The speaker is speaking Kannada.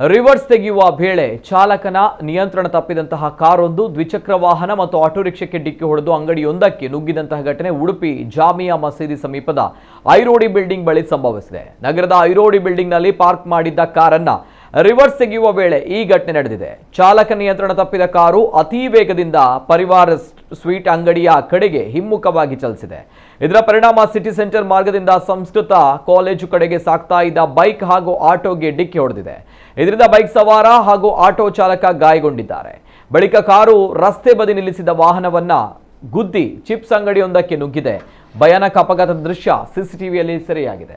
ರಿವರ್ಸ್ ತೆಗೆಯುವ ವೇಳೆ ಚಾಲಕನ ನಿಯಂತ್ರಣ ತಪ್ಪಿದಂತಹ ಕಾರೊಂದು ದ್ವಿಚಕ್ರ ವಾಹನ ಮತ್ತು ಆಟೋ ರಿಕ್ಷಾಕ್ಕೆ ಡಿಕ್ಕಿ ಹೊಡೆದು ಅಂಗಡಿಯೊಂದಕ್ಕೆ ನುಗ್ಗಿದಂತಹ ಘಟನೆ ಉಡುಪಿ ಜಾಮಿಯಾ ಮಸೀದಿ ಸಮೀಪದ ಐರೋಡಿ ಬಿಲ್ಡಿಂಗ್ ಬಳಿ ಸಂಭವಿಸಿದೆ. ನಗರದ ಐರೋಡಿ ಬಿಲ್ಡಿಂಗ್ನಲ್ಲಿ ಪಾರ್ಕ್ ಮಾಡಿದ್ದ ಕಾರನ್ನ ರಿವರ್ಸ್ ತೆಗೆಯುವ ವೇಳೆ ಈ ಘಟನೆ ನಡೆದಿದೆ. ಚಾಲಕ ನಿಯಂತ್ರಣ ತಪ್ಪಿದ ಕಾರು ಅತಿ ವೇಗದಿಂದ ಪರಿವಾರ ಸ್ವೀಟ್ ಅಂಗಡಿಯ ಕಡೆಗೆ ಹಿಮ್ಮುಖವಾಗಿ ಚಲಿಸಿದೆ. ಇದರ ಪರಿಣಾಮ ಸಿಟಿ ಸೆಂಟರ್ ಮಾರ್ಗದಿಂದ ಸಂಸ್ಕೃತ ಕಾಲೇಜು ಕಡೆಗೆ ಸಾಗ್ತಾ ಇದ್ದ ಬೈಕ್ ಹಾಗೂ ಆಟೋಗೆ ಡಿಕ್ಕಿ ಹೊಡೆದಿದೆ. ಇದರಿಂದ ಬೈಕ್ ಸವಾರ ಹಾಗೂ ಆಟೋ ಚಾಲಕ ಗಾಯಗೊಂಡಿದ್ದಾರೆ. ಬಳಿಕ ಕಾರು ರಸ್ತೆ ಬದಿ ನಿಲ್ಲಿಸಿದ ವಾಹನವನ್ನ ಗುದ್ದಿ ಚಿಪ್ಸ್ ಅಂಗಡಿಯೊಂದಕ್ಕೆ ನುಗ್ಗಿದೆ. ಭಯಾನಕ ಅಪಘಾತದ ದೃಶ್ಯ ಸಿಸಿಟಿವಿಯಲ್ಲಿ ಸೆರೆಯಾಗಿದೆ.